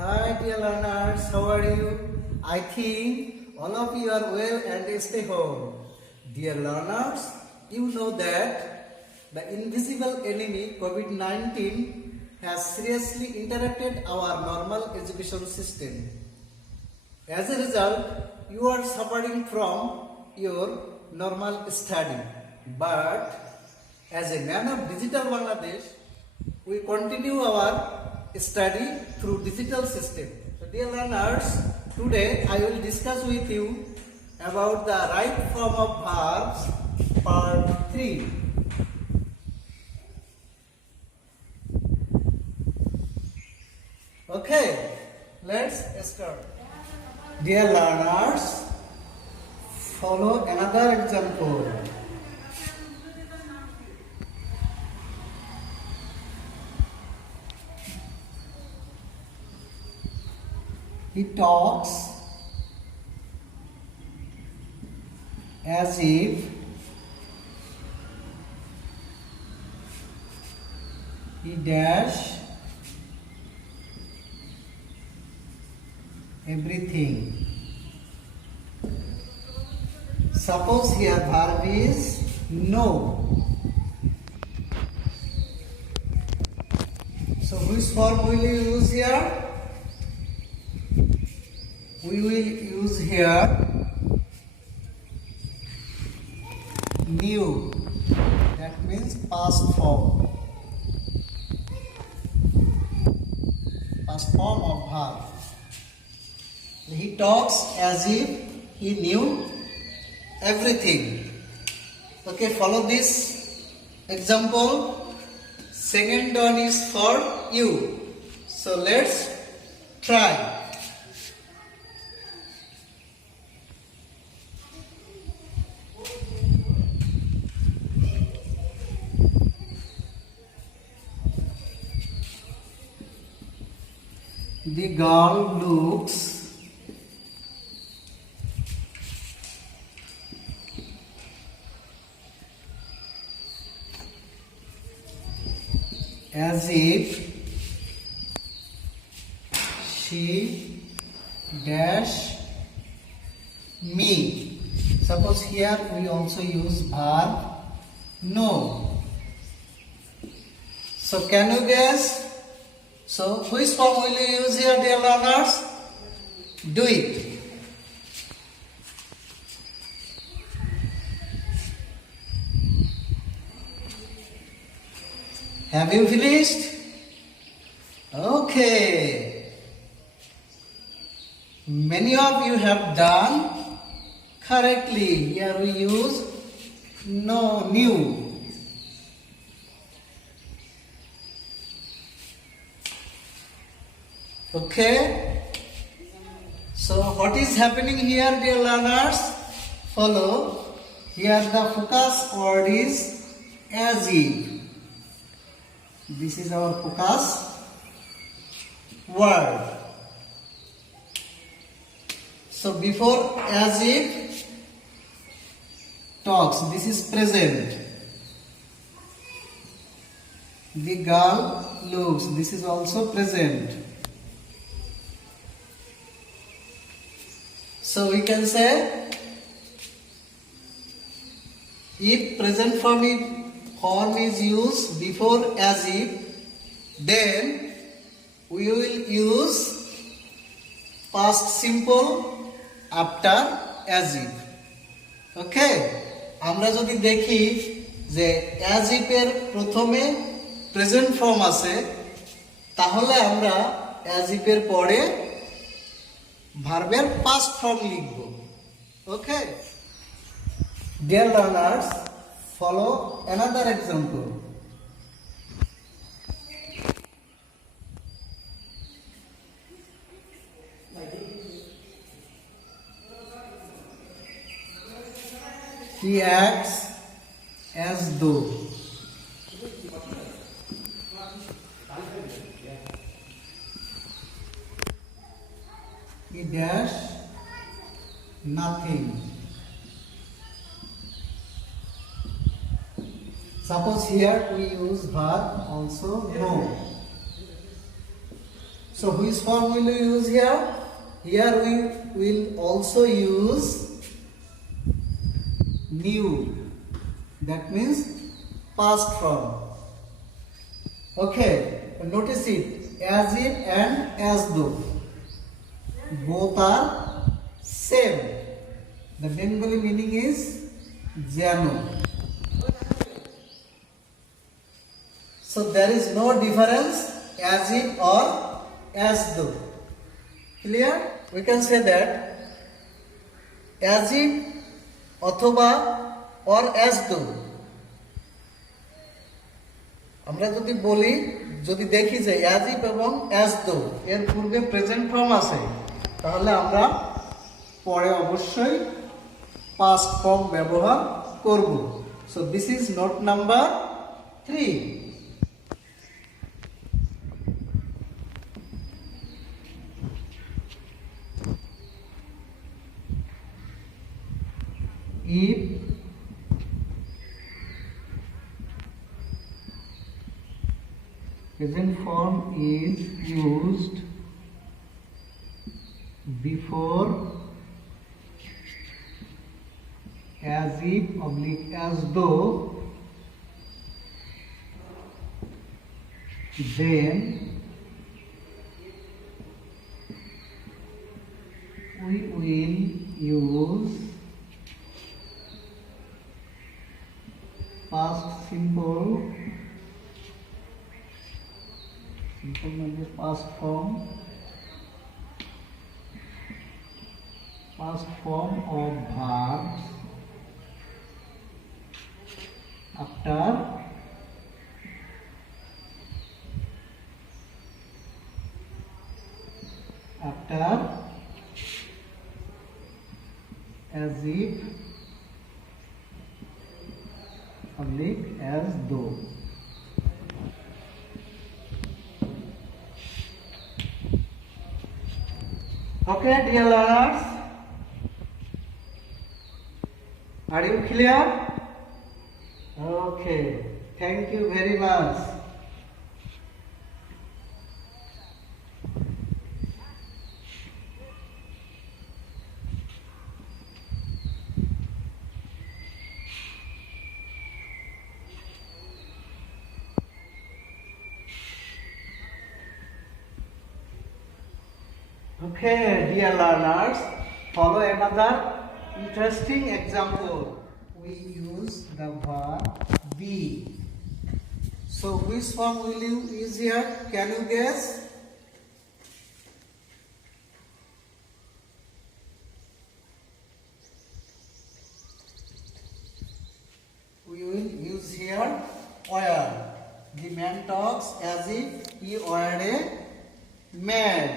Hi dear learners, how are you? I think all of you are well and stay home. Dear learners, you know that the invisible enemy COVID-19 has seriously interrupted our normal education system. As a result, you are suffering from your normal study. But as a man of digital Bangladesh, we continue our study through digital system. So dear learners, today I will discuss with you about the right form of verbs part 3. Okay, let's start. Dear learners, follow another example. He talks as if he dash everything. Suppose here verb is know. So which form will you use here? We will use here knew. That means past form. Past form of verb. He talks as if he knew everything. Okay, follow this example. Second one is for you. So let's try. The girl looks as if she dash me. Suppose here we also use verb know. So can you guess? So which form will you use here, dear learners? Do it. Have you finished? Okay. Many of you have done correctly. Here we use knew. Okay. So what is happening here, dear learners? Follow. Here the focus word is as if. This is our focus word. So before as if talks, this is present. The girl looks, this is also present. So we can say if present form is used before as if, then we will use past simple after as if. Okay, আমরা যদি দেখি যে as if এর প্রথমে present form আছে, তাহলে আমরা as if এর পরে ভার্বের past form লিখব. Okay, dear learners, follow another example. He acts as though. He dash nothing. Suppose here we use verb also know. So which form will we use here? Here we will also use new. That means past form. Okay, notice it. As if and as though. Both are same. The Bengali meaning is jano. So there is no difference as if or as though. Clear? We can say that as if অথবা or as though. আমরা যদি বলি, যদি দেখি যে as if এবং as though এর পূর্বে প্রেজেন্ট ফর্ম আছে, তাহলে আমরা পরে অবশ্যই past form ব্যবহার করব। So this is note number 3. If present form is used before as if oblique as though, then we will use past simple means past form of verbs after as if oblique as though. Okay, dear learners, are you clear? Okay, thank you very much. Okay, dear learners, follow another interesting example. We use the verb be. So which form will you use here? Can you guess? We will use here were. The man talks as if he were a maid.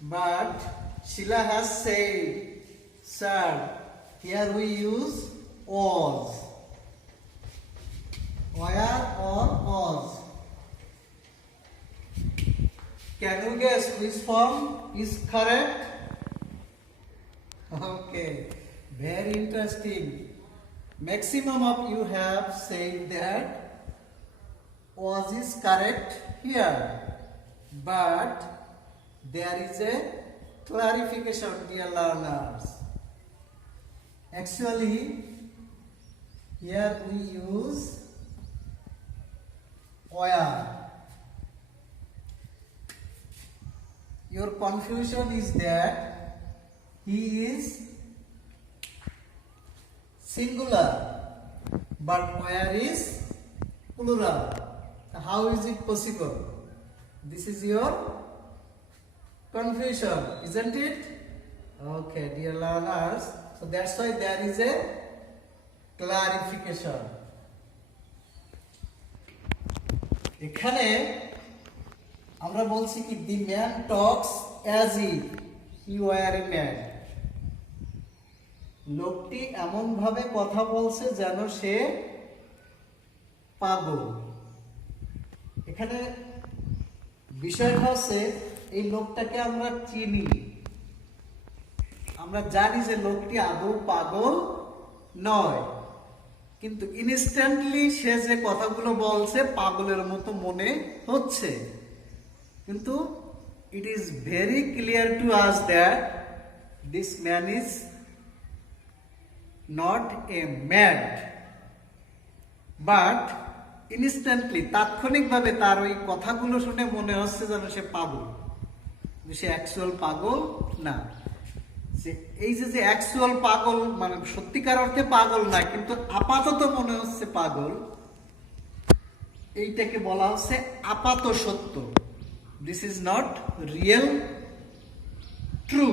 But Sheila has said, sir, here we use was. Where or was? Can you guess which form is correct? Okay, very interesting. Maximum of you have said that was is correct here. But there is a clarification, dear learners. Actually, here we use were. Your confusion is that he is singular, but where is plural. How is it possible? This is your confusion, isn't it? Okay, dear learners, so that's why there is a clarification. এখানে আমরা বলছি কি the man talks as if he were a man. লোকটি এমন ভাবে কথা বলছে যেন সে পাগল। এখানে বিষয়টা হচ্ছে এই লোকটাকে আমরা চিনি, আমরা জানি যে লোকটি আদৌ পাগল নয়, কিন্তু ইনস্ট্যান্টলি সে যে কথাগুলো বলছে পাগলের মতো মনে হচ্ছে। কিন্তু it is very clear to us that this man is not a mad, but instantly তাৎক্ষণিকভাবে তার ওই কথাগুলো শুনে মনে হচ্ছে যেন সে পাগল, সে অ্যাকচুয়াল পাগল না। এই যে অ্যাকচুয়াল পাগল মানে সত্যিকার অর্থে পাগল না, কিন্তু আপাতত মনে হচ্ছে পাগল, এইটাকে বলা হচ্ছে আপাত সত্য। This is not real true,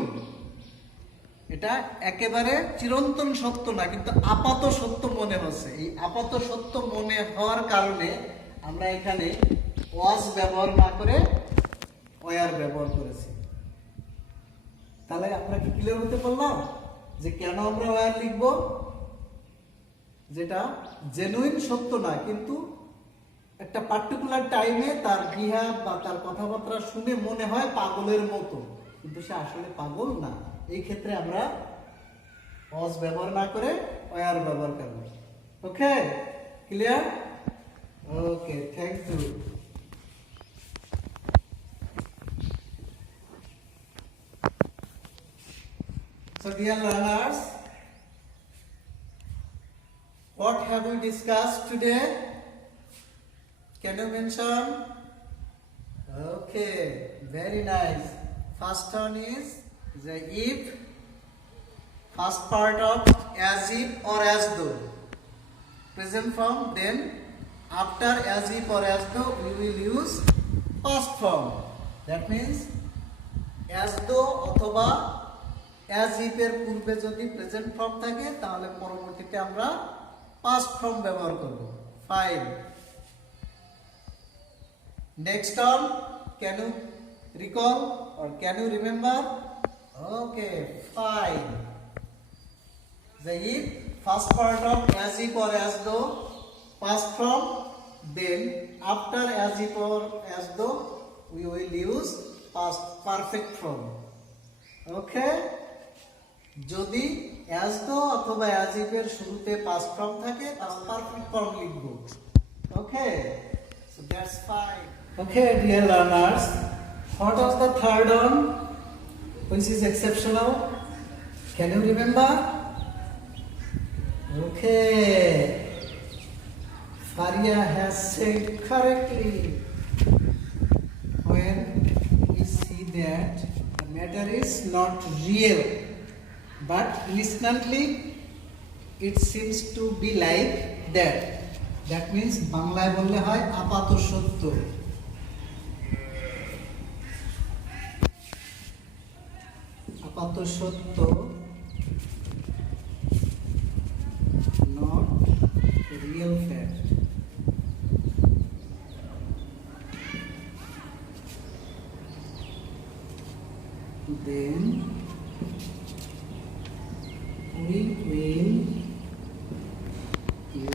এটা একেবারে চিরন্তন সত্য না, কিন্তু আপাত সত্য মনে হচ্ছে। এই আপাত সত্য মনে হওয়ার কারণে আমরা এখানে ওয়াজ ব্যবহার না করে ওয়ার ব্যবহার করেছি। তাহলে আমরা কি ক্লিয়ার হতে পারলাম যে কেন আমরা ওয়ার লিখব? যেটা জেনুইন সত্য না, কিন্তু একটা পার্টিকুলার টাইমে তার বিহেভ বা তার কথাবার্তা শুনে মনে হয় পাগলের মতো, কিন্তু সে আসলে পাগল না। এই ক্ষেত্রে আমরা ওয়াজ ব্যবহার না করে ওয়ার ব্যবহার করব। Okay, clear? Okay, thank you. So dear learners, what have we discussed today? Can you mention? Okay, very nice. First one is the if, first part of as if or as though, present form. Then after as if or as though we will use past form. That means as though অথবা as if এর পূর্বে যদি present form থাকে তাহলে পরবর্তীতে আমরা past form ব্যবহার করব। Fine. Next on, can you recall or can you remember? Okay, fine. The if, first part of as if or as though, past form. Then after as if or as though we will use past perfect form. Okay, যদি as though অথবা as if এর শুরুতে past form থাকে তাহলে perfect form লিখব। Okay, so that's fine. Okay, dear learners, what was the third one which is exceptional? Can you remember? Okay, Faria has said correctly. When we see that the matter is not real, but instantly it seems to be like that. That means বাংলায় বললে হয় আপাত সত্য। আপাত সত্য, not real fact. Then we will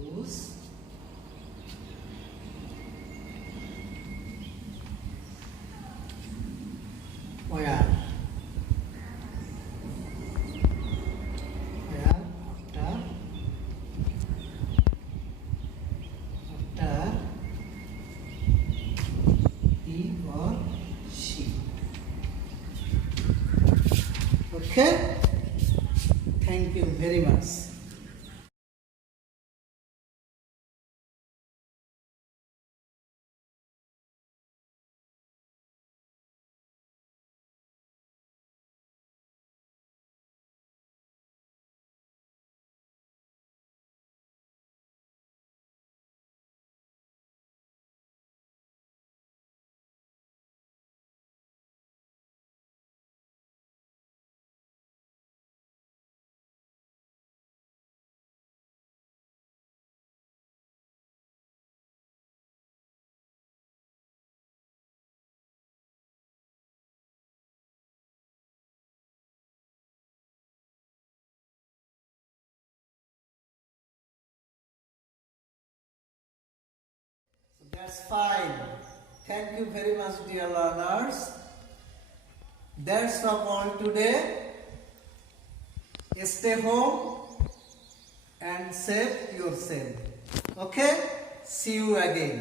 use where? Okay, thank you very much. That's fine. Thank you very much, dear learners. That's all today. Stay home and save yourself. Okay? See you again.